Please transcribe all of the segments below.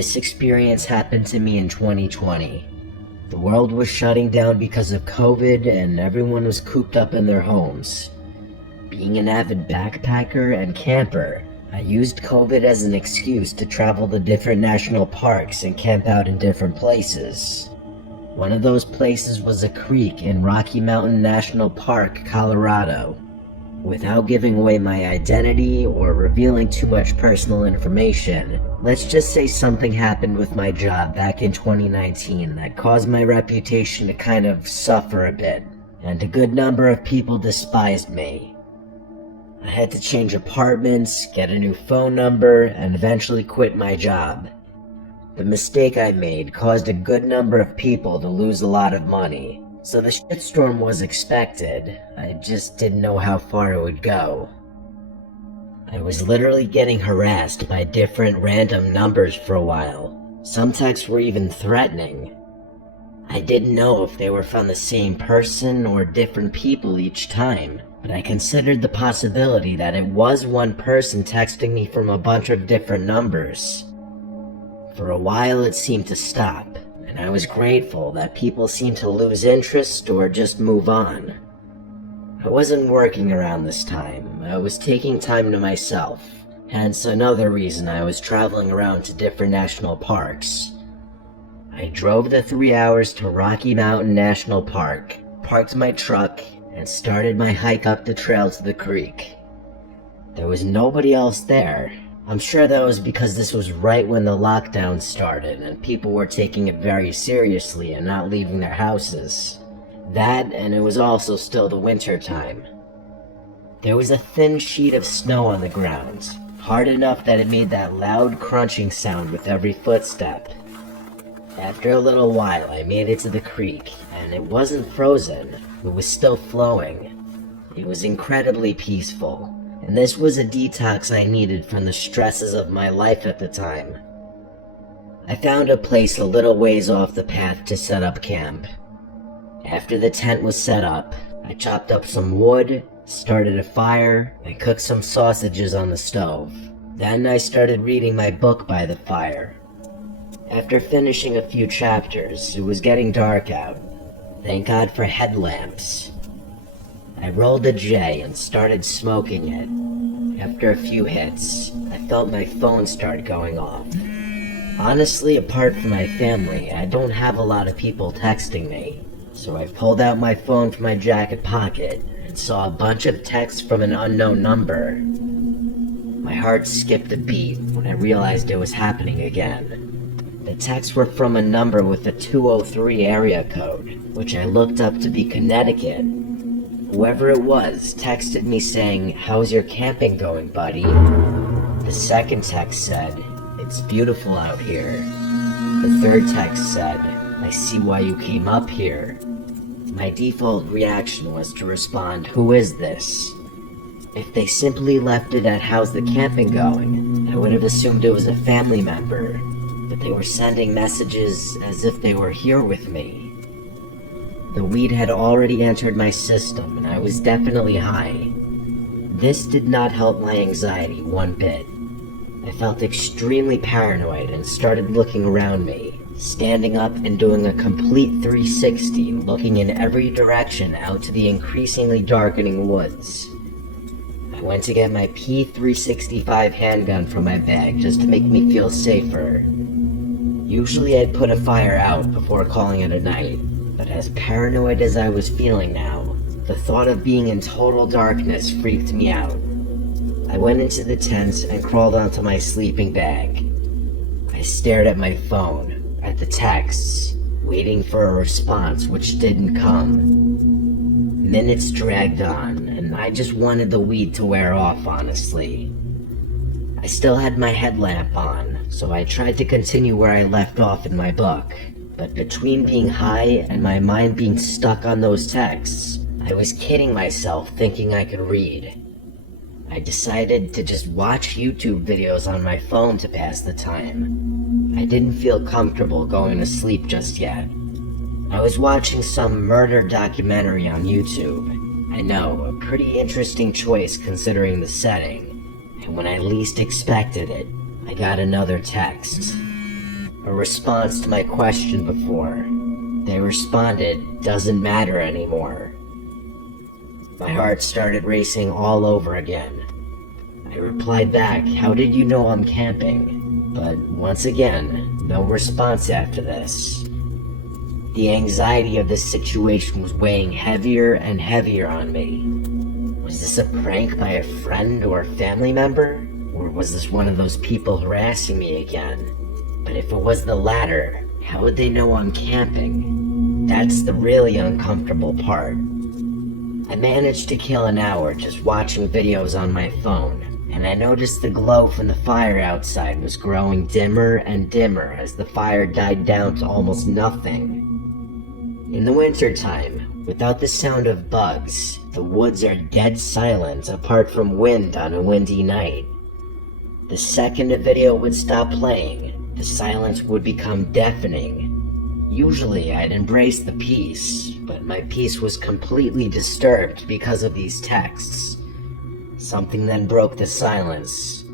This experience happened to me in 2020. The world was shutting down because of COVID and everyone was cooped up in their homes. Being an avid backpacker and camper, I used COVID as an excuse to travel to different national parks and camp out in different places. One of those places was a creek in Rocky Mountain National Park, Colorado. Without giving away my identity or revealing too much personal information, let's just say something happened with my job back in 2019 that caused my reputation to kind of suffer a bit, and a good number of people despised me. I had to change apartments, get a new phone number, and eventually quit my job. The mistake I made caused a good number of people to lose a lot of money, so the shitstorm was expected. I just didn't know how far it would go. I was literally getting harassed by different random numbers for a while. Some texts were even threatening. I didn't know if they were from the same person or different people each time, but I considered the possibility that it was one person texting me from a bunch of different numbers. For a while it seemed to stop, and I was grateful that people seemed to lose interest or just move on. I wasn't working around this time. I was taking time to myself, hence another reason I was traveling around to different national parks. I drove the 3 hours to Rocky Mountain National Park, parked my truck, and started my hike up the trail to the creek. There was nobody else there. I'm sure that was because this was right when the lockdown started and people were taking it very seriously and not leaving their houses. That, and it was also still the winter time. There was a thin sheet of snow on the ground, hard enough that it made that loud crunching sound with every footstep. After a little while I made it to the creek, and it wasn't frozen, it was still flowing. It was incredibly peaceful. And this was a detox I needed from the stresses of my life at the time. I found a place a little ways off the path to set up camp. After the tent was set up, I chopped up some wood, started a fire, and cooked some sausages on the stove. Then I started reading my book by the fire. After finishing a few chapters, it was getting dark out. Thank God for headlamps. I rolled a J and started smoking it. After a few hits, I felt my phone start going off. Honestly, apart from my family, I don't have a lot of people texting me, so I pulled out my phone from my jacket pocket and saw a bunch of texts from an unknown number. My heart skipped a beat when I realized it was happening again. The texts were from a number with a 203 area code, which I looked up to be Connecticut. Whoever it was texted me saying, "How's your camping going, buddy?" The second text said, "It's beautiful out here." The third text said, "I see why you came up here." My default reaction was to respond, "Who is this?" If they simply left it at "How's the camping going?" I would have assumed it was a family member, but they were sending messages as if they were here with me. The weed had already entered my system, and I was definitely high. This did not help my anxiety one bit. I felt extremely paranoid and started looking around me, standing up and doing a complete 360, looking in every direction out to the increasingly darkening woods. I went to get my P365 handgun from my bag just to make me feel safer. Usually I'd put a fire out before calling it a night. But as paranoid as I was feeling now, the thought of being in total darkness freaked me out. I went into the tent and crawled onto my sleeping bag. I stared at my phone, at the texts, waiting for a response which didn't come. Minutes dragged on, and I just wanted the weed to wear off, honestly. I still had my headlamp on, so I tried to continue where I left off in my book. But between being high and my mind being stuck on those texts, I was kidding myself thinking I could read. I decided to just watch YouTube videos on my phone to pass the time. I didn't feel comfortable going to sleep just yet. I was watching some murder documentary on YouTube. I know, a pretty interesting choice considering the setting. And when I least expected it, I got another text. a response to my question before. They responded, "Doesn't matter anymore." My heart started racing all over again. I replied back, "How did you know I'm camping?" But once again, no response after this. The anxiety of this situation was weighing heavier and heavier on me. Was this a prank by a friend or family member? Or was this one of those people harassing me again? But if it was the latter, how would they know I'm camping? That's the really uncomfortable part. I managed to kill an hour just watching videos on my phone, and I noticed the glow from the fire outside was growing dimmer and dimmer as the fire died down to almost nothing. In the wintertime, without the sound of bugs, the woods are dead silent apart from wind on a windy night. The second a video would stop playing, the silence would become deafening. Usually I'd embrace the peace, but my peace was completely disturbed because of these texts. Something then broke the silence,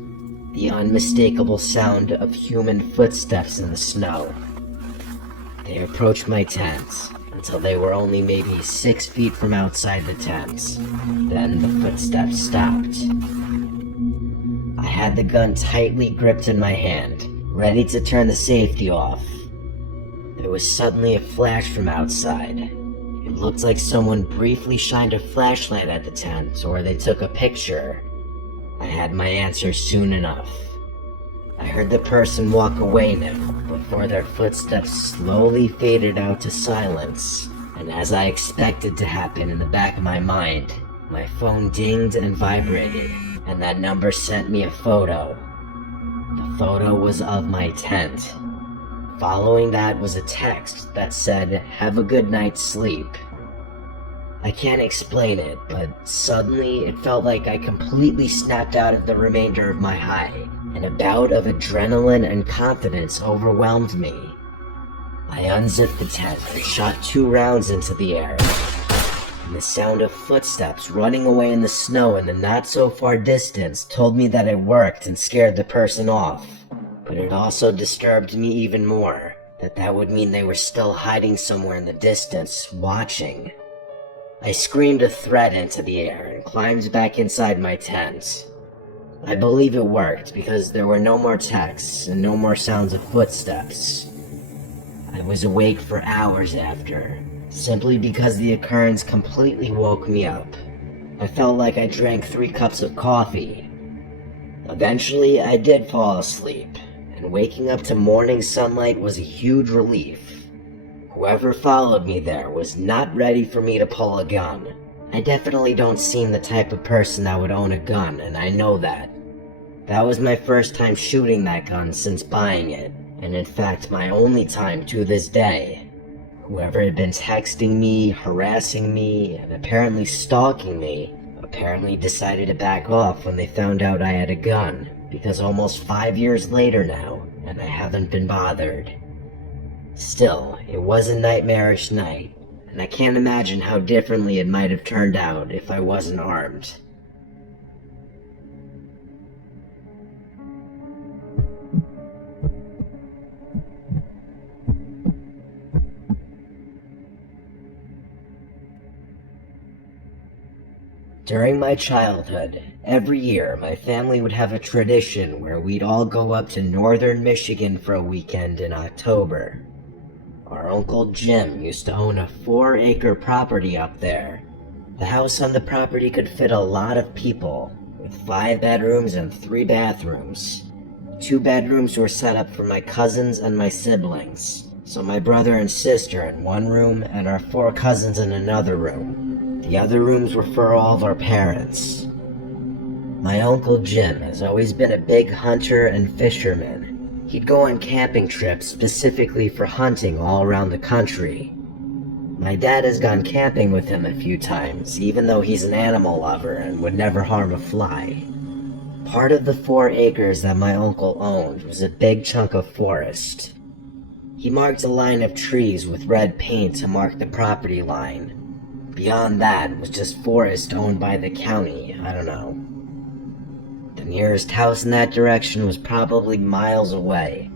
the unmistakable sound of human footsteps in the snow. They approached my tent until they were only maybe 6 feet from outside the tent. Then the footsteps stopped. I had the gun tightly gripped in my hand, ready to turn the safety off. There was suddenly a flash from outside. It looked like someone briefly shined a flashlight at the tent, or they took a picture. I had my answer soon enough. I heard the person walk away now, before their footsteps slowly faded out to silence. And as I expected to happen in the back of my mind, my phone dinged and vibrated, and that number sent me a photo. The photo was of my tent. Following that was a text that said, "Have a good night's sleep." I can't explain it, but suddenly it felt like I completely snapped out of the remainder of my high, and a bout of adrenaline and confidence overwhelmed me. I unzipped the tent and shot 2 rounds into the air, and the sound of footsteps running away in the snow in the not-so-far distance told me that it worked and scared the person off. But it also disturbed me even more, that would mean they were still hiding somewhere in the distance, watching. I screamed a threat into the air and climbed back inside my tent. I believe it worked because there were no more texts and no more sounds of footsteps. I was awake for hours after, simply because the occurrence completely woke me up. I felt like I drank 3 cups of coffee. Eventually, I did fall asleep, and waking up to morning sunlight was a huge relief. Whoever followed me there was not ready for me to pull a gun. I definitely don't seem the type of person that would own a gun, and I know that. That was my first time shooting that gun since buying it, and in fact my only time to this day. Whoever had been texting me, harassing me, and apparently stalking me, apparently decided to back off when they found out I had a gun, because almost 5 years later now, and I haven't been bothered. Still, it was a nightmarish night, and I can't imagine how differently it might have turned out if I wasn't armed. During my childhood, every year my family would have a tradition where we'd all go up to northern Michigan for a weekend in October. Our Uncle Jim used to own a 4-acre property up there. The house on the property could fit a lot of people, with 5 bedrooms and 3 bathrooms. 2 bedrooms were set up for my cousins and my siblings, so my brother and sister in one room and our 4 cousins in another room. The other rooms were for all of our parents. My Uncle Jim has always been a big hunter and fisherman. He'd go on camping trips specifically for hunting all around the country. My dad has gone camping with him a few times, even though he's an animal lover and would never harm a fly. Part of the 4 acres that my uncle owned was a big chunk of forest. He marked a line of trees with red paint to mark the property line. Beyond that was just forest owned by the county, I don't know. The nearest house in that direction was probably miles away.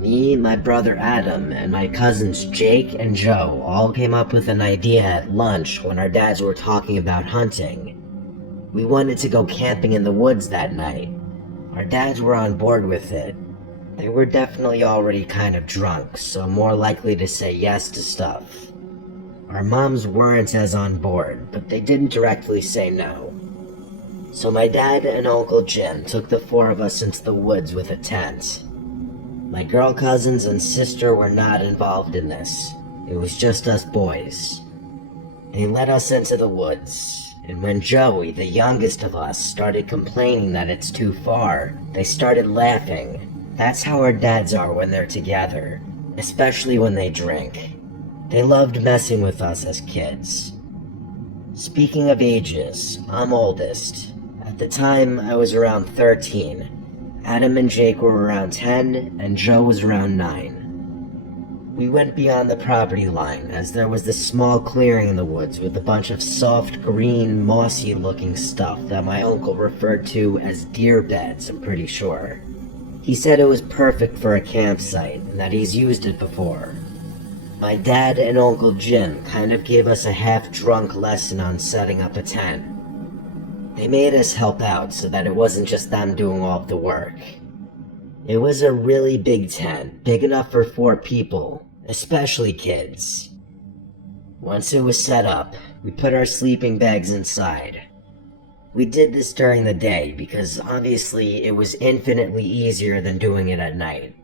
Me, my brother Adam, and my cousins Jake and Joe all came up with an idea at lunch when our dads were talking about hunting. We wanted to go camping in the woods that night. Our dads were on board with it. They were definitely already kind of drunk, so more likely to say yes to stuff. Our moms weren't as on board, but they didn't directly say no. So my dad and Uncle Jim took the four of us into the woods with a tent. My girl cousins and sister were not involved in this. It was just us boys. They led us into the woods, and when Joey, the youngest of us, started complaining that it's too far, they started laughing. That's how our dads are when they're together, especially when they drink. They loved messing with us as kids. Speaking of ages, I'm oldest. At the time, I was around 13. Adam and Jake were around 10, and Joe was around 9. We went beyond the property line, as there was this small clearing in the woods with a bunch of soft green, mossy-looking stuff that my uncle referred to as deer beds, I'm pretty sure. He said it was perfect for a campsite, and that he's used it before. My dad and Uncle Jim kind of gave us a half-drunk lesson on setting up a tent. They made us help out so that it wasn't just them doing all of the work. It was a really big tent, big enough for 4 people, especially kids. Once it was set up, we put our sleeping bags inside. We did this during the day because obviously it was infinitely easier than doing it at night.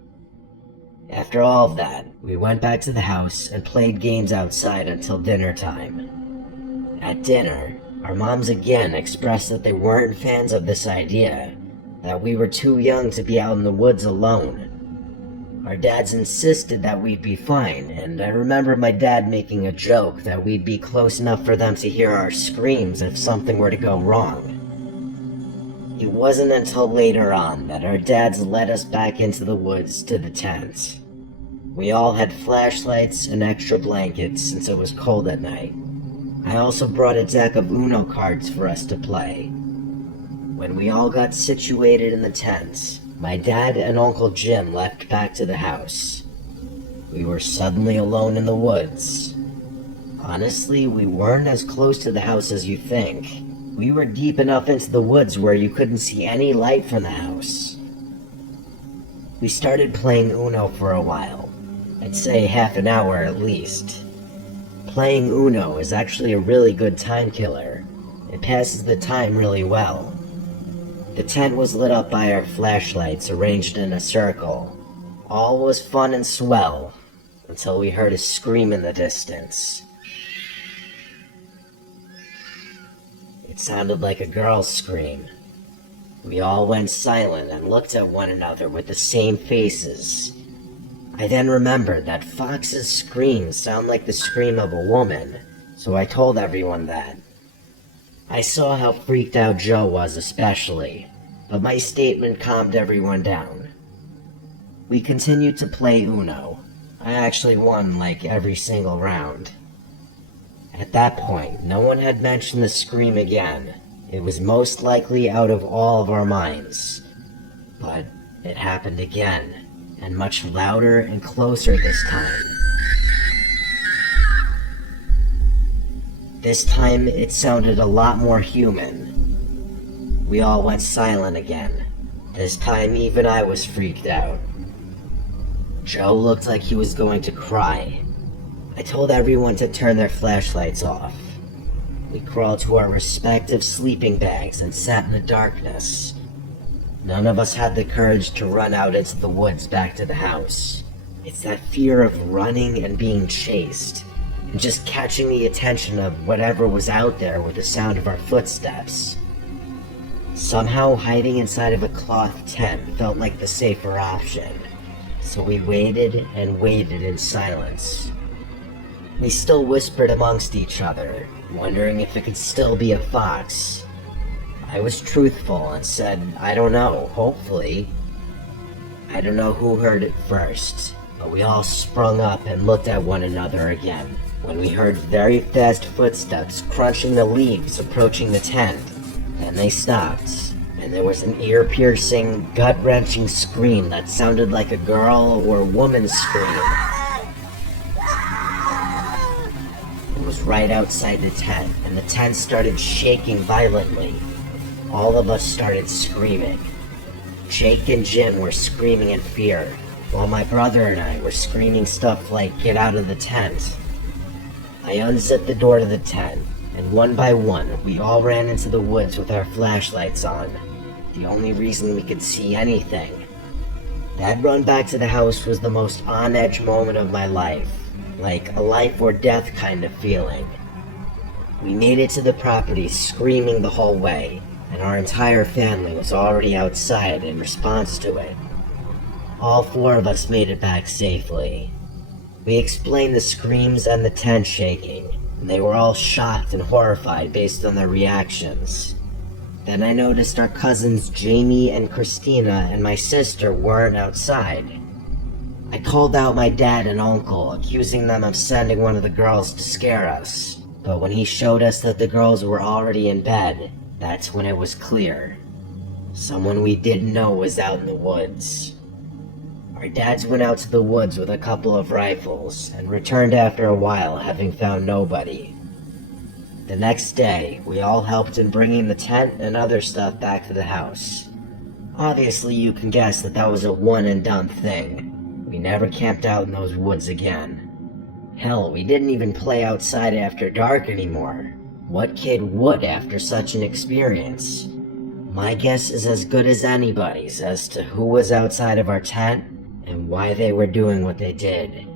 After all of that, we went back to the house and played games outside until dinner time. At dinner, our moms again expressed that they weren't fans of this idea, that we were too young to be out in the woods alone. Our dads insisted that we'd be fine, and I remember my dad making a joke that we'd be close enough for them to hear our screams if something were to go wrong. It wasn't until later on that our dads led us back into the woods to the tent. We all had flashlights and extra blankets since it was cold at night. I also brought a deck of Uno cards for us to play. When we all got situated in the tent, my dad and Uncle Jim left back to the house. We were suddenly alone in the woods. Honestly, we weren't as close to the house as you think. We were deep enough into the woods where you couldn't see any light from the house. We started playing Uno for a while. I'd say half an hour at least. Playing Uno is actually a really good time killer. It passes the time really well. The tent was lit up by our flashlights arranged in a circle. All was fun and swell, until we heard a scream in the distance. It sounded like a girl's scream. We all went silent and looked at one another with the same faces. I then remembered that foxes' screams sound like the scream of a woman, so I told everyone that. I saw how freaked out Joe was especially, but my statement calmed everyone down. We continued to play Uno. I actually won like every single round. At that point, no one had mentioned the scream again. It was most likely out of all of our minds. But it happened again. And much louder and closer this time. This time, it sounded a lot more human. We all went silent again. This time, even I was freaked out. Joe looked like he was going to cry. I told everyone to turn their flashlights off. We crawled to our respective sleeping bags and sat in the darkness. None of us had the courage to run out into the woods back to the house. It's that fear of running and being chased, and just catching the attention of whatever was out there with the sound of our footsteps. Somehow hiding inside of a cloth tent felt like the safer option, so we waited and waited in silence. We still whispered amongst each other, wondering if it could still be a fox. I was truthful and said, I don't know, hopefully. I don't know who heard it first, but we all sprung up and looked at one another again when we heard very fast footsteps crunching the leaves approaching the tent. Then they stopped, and there was an ear-piercing, gut-wrenching scream that sounded like a girl or woman's scream. It was right outside the tent, and the tent started shaking violently. All of us started screaming. Jake and Jim were screaming in fear, while my brother and I were screaming stuff like, "Get out of the tent." I unzipped the door to the tent, and one by one, we all ran into the woods with our flashlights on, the only reason we could see anything. That run back to the house was the most on-edge moment of my life, like a life or death kind of feeling. We made it to the property screaming the whole way, and our entire family was already outside in response to it. All 4 of us made it back safely. We explained the screams and the tent shaking, and they were all shocked and horrified based on their reactions. Then I noticed our cousins Jamie and Christina and my sister weren't outside. I called out my dad and uncle, accusing them of sending one of the girls to scare us, but when he showed us that the girls were already in bed, that's when it was clear. Someone we didn't know was out in the woods. Our dads went out to the woods with a couple of rifles and returned after a while, having found nobody. The next day, we all helped in bringing the tent and other stuff back to the house. Obviously, you can guess that that was a one-and-done thing. We never camped out in those woods again. Hell, we didn't even play outside after dark anymore. What kid would after such an experience? My guess is as good as anybody's as to who was outside of our tent and why they were doing what they did.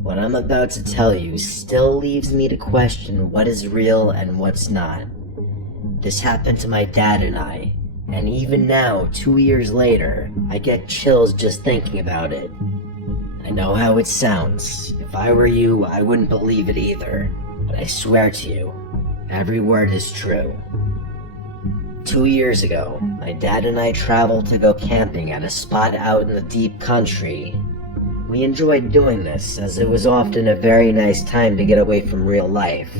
What I'm about to tell you still leaves me to question what is real and what's not. This happened to my dad and I, and even now, 2 years later, I get chills just thinking about it. I know how it sounds. If I were you, I wouldn't believe it either, but I swear to you, every word is true. 2 years ago, my dad and I traveled to go camping at a spot out in the deep country. We enjoyed doing this, as it was often a very nice time to get away from real life.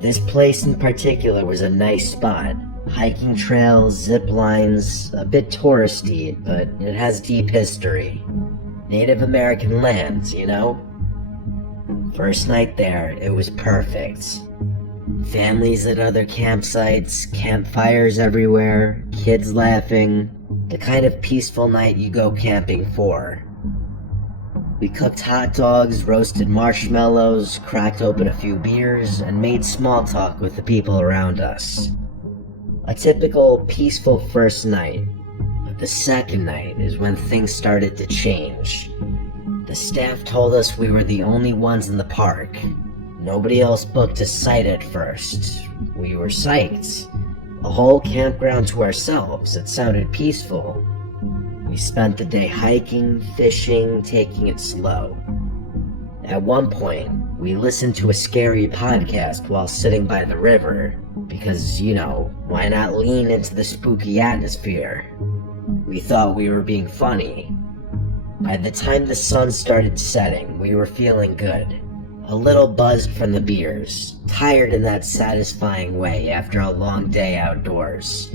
This place in particular was a nice spot. Hiking trails, zip lines, a bit touristy, but it has deep history. Native American lands, you know? First night there, it was perfect. Families at other campsites, campfires everywhere, kids laughing. The kind of peaceful night you go camping for. We cooked hot dogs, roasted marshmallows, cracked open a few beers, and made small talk with the people around us. A typical peaceful first night, but the second night is when things started to change. The staff told us we were the only ones in the park. Nobody else booked a site at first. We were psyched. A whole campground to ourselves. It sounded peaceful. We spent the day hiking, fishing, taking it slow. At one point, we listened to a scary podcast while sitting by the river, because, you know, why not lean into the spooky atmosphere? We thought we were being funny. By the time the sun started setting, we were feeling good. A little buzzed from the beers, tired in that satisfying way after a long day outdoors.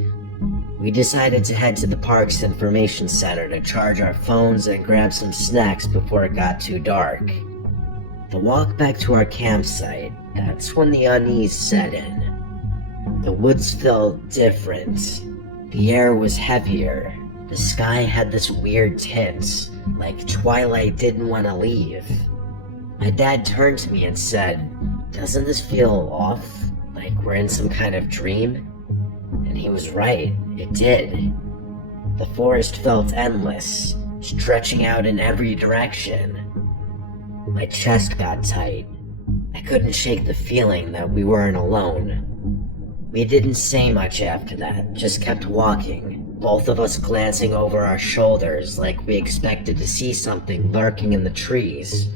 We decided to head to the park's information center to charge our phones and grab some snacks before it got too dark. The walk back to our campsite, that's when the unease set in. The woods felt different. The air was heavier. The sky had this weird tint, like twilight didn't want to leave. My dad turned to me and said, "Doesn't this feel off? Like we're in some kind of dream?" And he was right, it did. The forest felt endless, stretching out in every direction. My chest got tight. I couldn't shake the feeling that we weren't alone. We didn't say much after that, just kept walking, both of us glancing over our shoulders like we expected to see something lurking in the trees.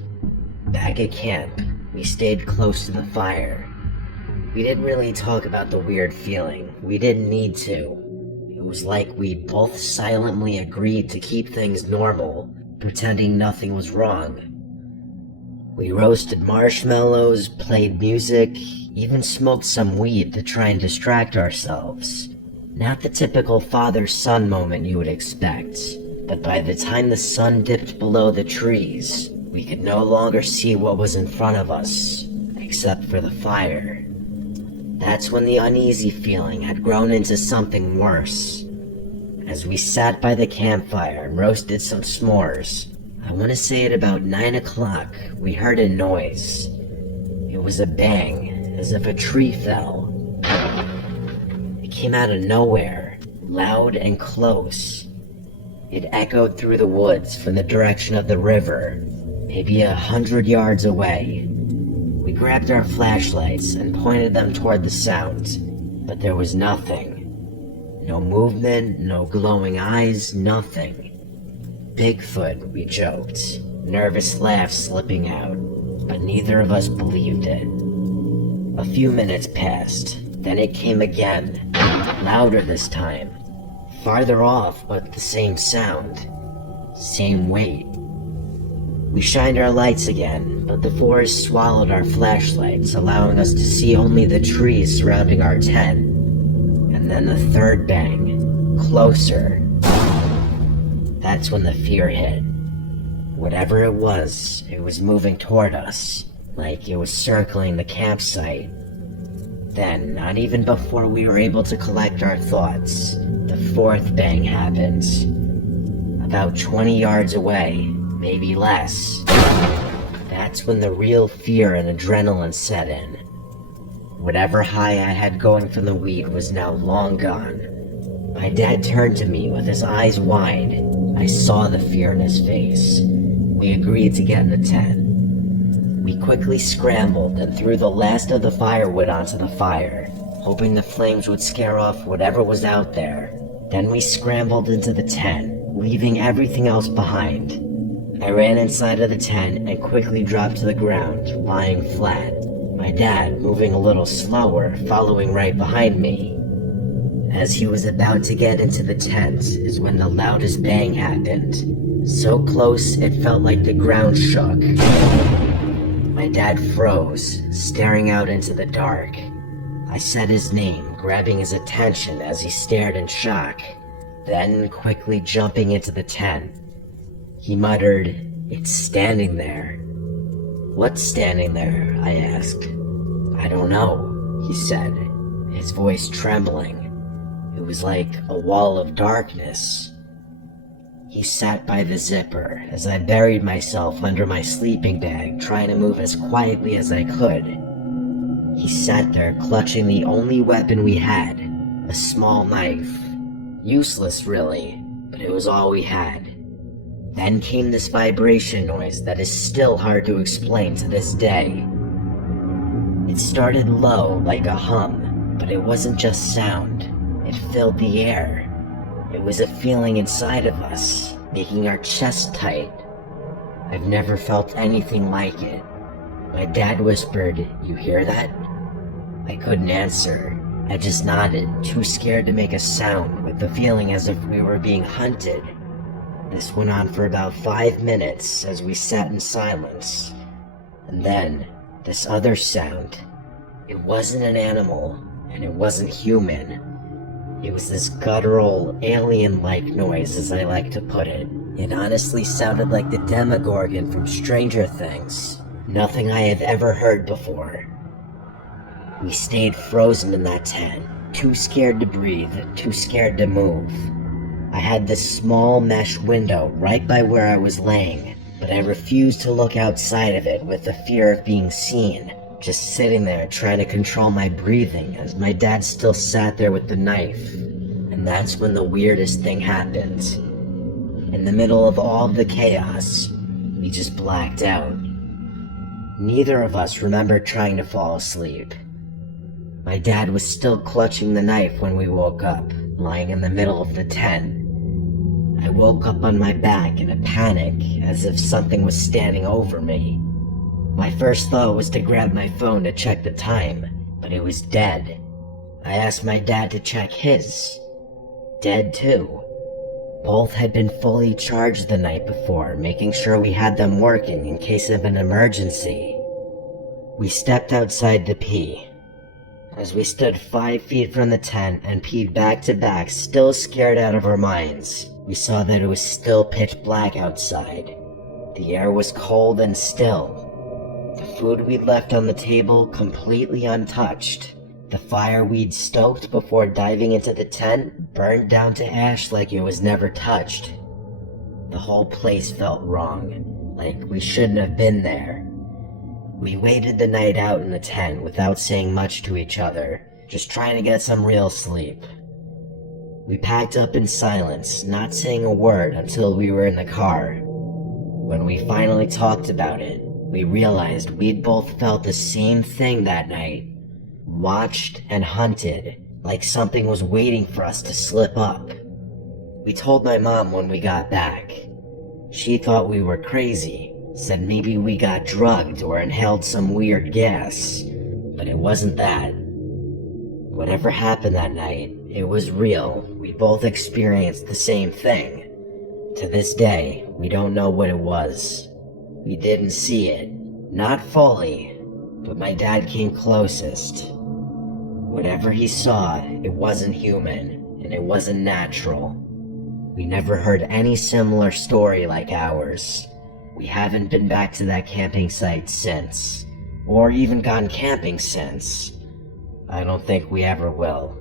Back at camp, we stayed close to the fire. We didn't really talk about the weird feeling. We didn't need to. It was like we'd both silently agreed to keep things normal, pretending nothing was wrong. We roasted marshmallows, played music, even smoked some weed to try and distract ourselves. Not the typical father-son moment you would expect, but by the time the sun dipped below the trees, we could no longer see what was in front of us, except for the fire. That's when the uneasy feeling had grown into something worse. As we sat by the campfire and roasted some s'mores, I want to say at about 9 o'clock, we heard a noise. It was a bang, as if a tree fell. It came out of nowhere, loud and close. It echoed through the woods from the direction of the river, maybe 100 yards away. We grabbed our flashlights and pointed them toward the sound, but there was nothing. No movement, no glowing eyes, nothing. Bigfoot, we joked, nervous laughs slipping out, but neither of us believed it. A few minutes passed, then it came again, louder this time. Farther off, but the same sound. Same weight. We shined our lights again, but the forest swallowed our flashlights, allowing us to see only the trees surrounding our tent. And then the third bang, closer. That's when the fear hit. Whatever it was moving toward us, like it was circling the campsite. Then, not even before we were able to collect our thoughts, the fourth bang happened. About 20 yards away, maybe less. That's when the real fear and adrenaline set in. Whatever high I had going from the weed was now long gone. My dad turned to me with his eyes wide. I saw the fear in his face. We agreed to get in the tent. We quickly scrambled and threw the last of the firewood onto the fire, hoping the flames would scare off whatever was out there. Then we scrambled into the tent, leaving everything else behind. I ran inside of the tent and quickly dropped to the ground, lying flat. My dad, moving a little slower, following right behind me. As he was about to get into the tent is when the loudest bang happened. So close it felt like the ground shook. My dad froze, staring out into the dark. I said his name, grabbing his attention as he stared in shock, then quickly jumping into the tent. He muttered, "It's standing there." "What's standing there?" I asked. "I don't know," he said, his voice trembling. It was like a wall of darkness. He sat by the zipper as I buried myself under my sleeping bag, trying to move as quietly as I could. He sat there clutching the only weapon we had, a small knife. Useless, really, but it was all we had. Then came this vibration noise that is still hard to explain to this day. It started low, like a hum, but it wasn't just sound. It filled the air. It was a feeling inside of us, making our chest tight. I've never felt anything like it. My dad whispered, "You hear that?" I couldn't answer. I just nodded, too scared to make a sound, with the feeling as if we were being hunted. This went on for about 5 minutes as we sat in silence. And then, this other sound. It wasn't an animal, and it wasn't human. It was this guttural, alien-like noise, as I like to put it. It honestly sounded like the Demogorgon from Stranger Things. Nothing I have ever heard before. We stayed frozen in that tent, too scared to breathe, too scared to move. I had this small mesh window right by where I was laying, but I refused to look outside of it with the fear of being seen, just sitting there trying to control my breathing as my dad still sat there with the knife. And that's when the weirdest thing happened. In the middle of all of the chaos, we just blacked out. Neither of us remembered trying to fall asleep. My dad was still clutching the knife when we woke up, lying in the middle of the tent. I woke up on my back in a panic, as if something was standing over me. My first thought was to grab my phone to check the time, but it was dead. I asked my dad to check his. dead too. Both had been fully charged the night before, making sure we had them working in case of an emergency. We stepped outside to pee. As we stood 5 feet from the tent and peed back to back, still scared out of our minds, we saw that it was still pitch black outside. The air was cold and still. The food we'd left on the table completely untouched. The fire we'd stoked before diving into the tent burned down to ash like it was never touched. The whole place felt wrong, like we shouldn't have been there. We waited the night out in the tent without saying much to each other, just trying to get some real sleep. We packed up in silence, not saying a word until we were in the car. When we finally talked about it, we realized we'd both felt the same thing that night. Watched and hunted, like something was waiting for us to slip up. We told my mom when we got back. She thought we were crazy, said maybe we got drugged or inhaled some weird gas, but it wasn't that. Whatever happened that night, it was real. We both experienced the same thing. To this day, we don't know what it was. We didn't see it, not fully, but my dad came closest. Whatever he saw, it wasn't human, and it wasn't natural. We never heard any similar story like ours. We haven't been back to that camping site since, or even gone camping since. I don't think we ever will.